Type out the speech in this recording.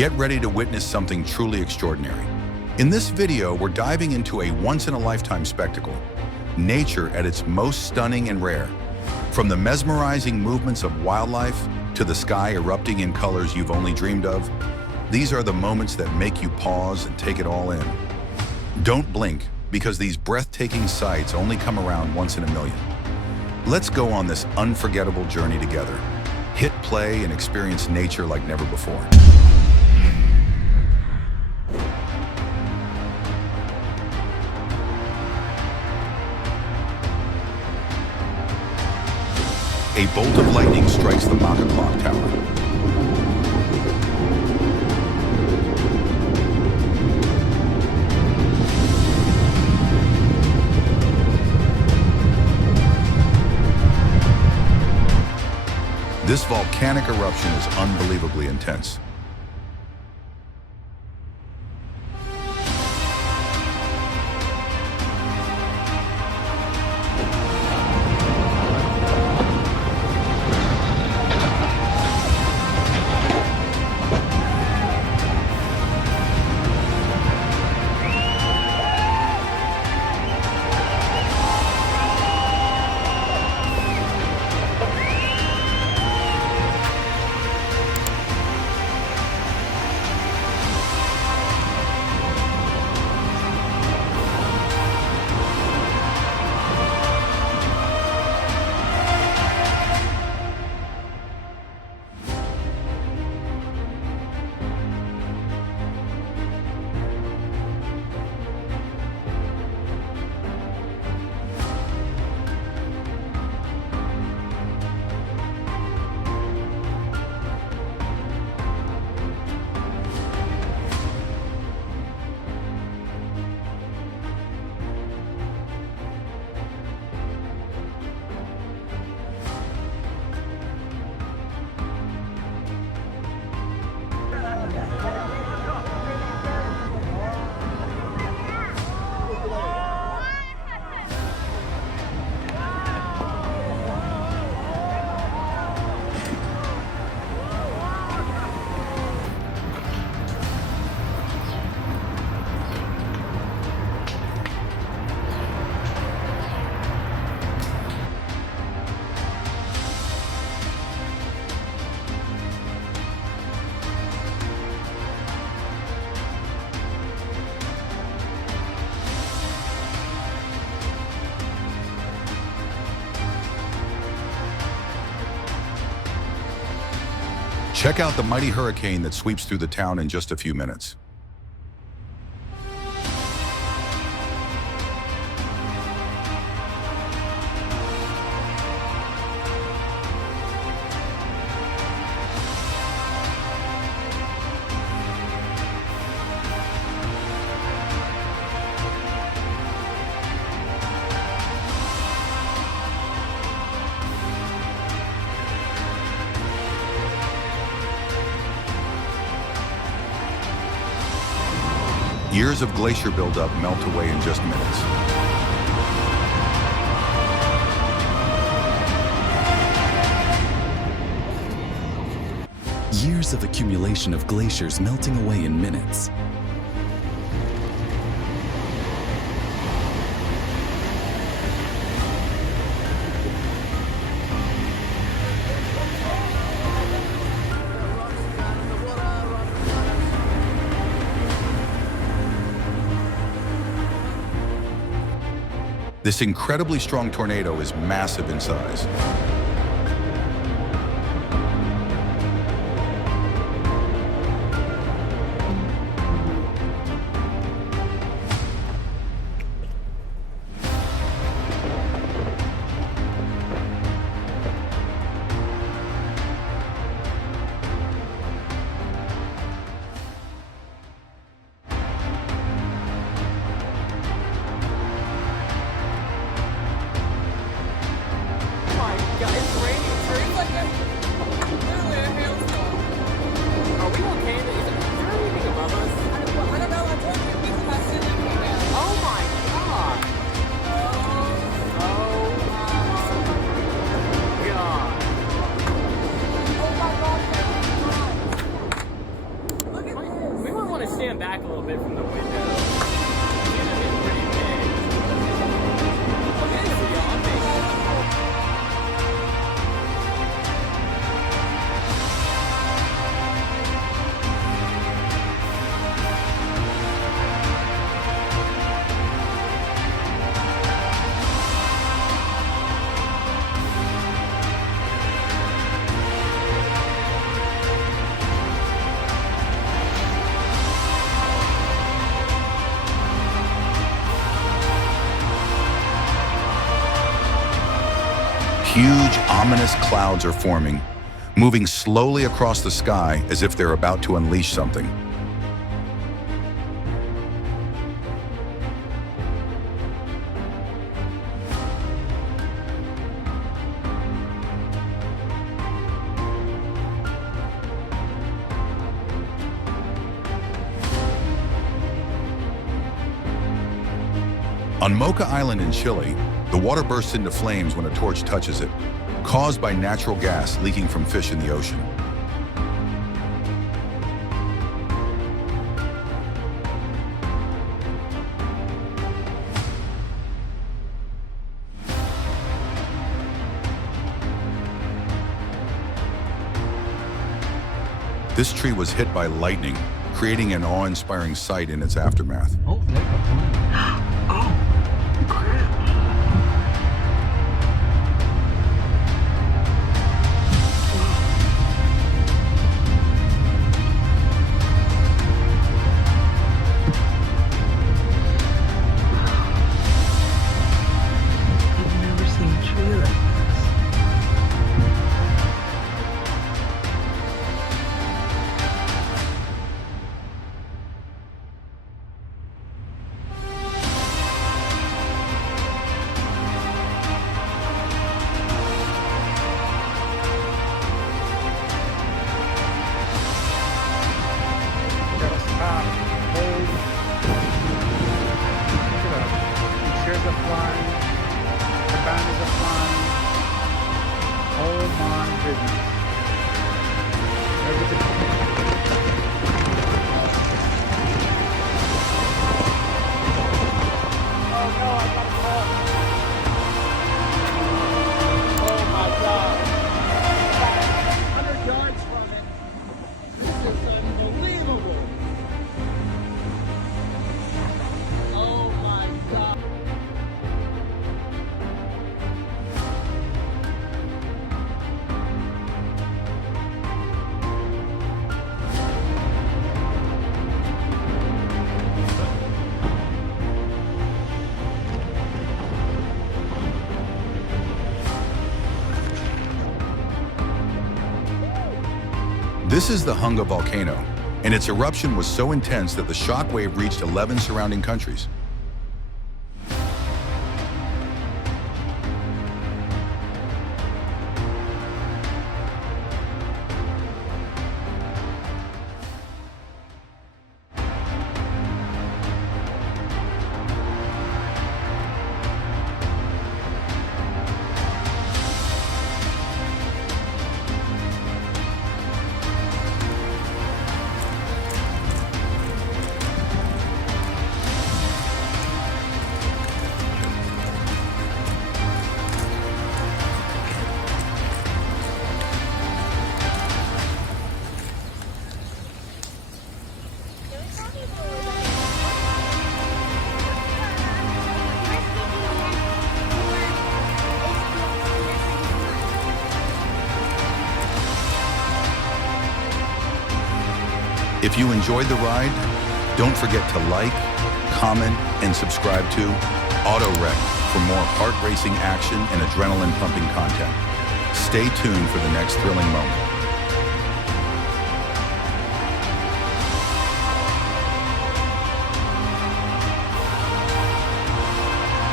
Get ready to witness something truly extraordinary. In this video, we're diving into a once-in-a-lifetime spectacle, nature at its most stunning and rare. From the mesmerizing movements of wildlife to the sky erupting in colors you've only dreamed of, these are the moments that make you pause and take it all in. Don't blink, because these breathtaking sights only come around once in a million. Let's go on this unforgettable journey together. Hit play and experience nature like never before. A bolt of lightning strikes the Maka clock tower. This volcanic eruption is unbelievably intense. Check out the mighty hurricane that sweeps through the town in just a few minutes. Years of glacier buildup melt away in just minutes. Years of accumulation of glaciers melting away in minutes. This incredibly strong tornado is massive in size. stand back a little bit from the window. It's gonna be pretty big. Okay, so y'all, I'm big. Huge, ominous clouds are forming, moving slowly across the sky as if they're about to unleash something. On Mocha Island in Chile, the water bursts into flames when a torch touches it, caused by natural gas leaking from fish in the ocean. This tree was hit by lightning, creating an awe-inspiring sight in its aftermath. Oh, look, oh, crap. I've never seen a tree like this. This is the Hunga volcano, and its eruption was so intense that the shock wave reached 11 surrounding countries. If you enjoyed the ride, don't forget to like, comment, and subscribe to AutoRec for more heart-racing action and adrenaline-pumping content. Stay tuned for the next thrilling moment.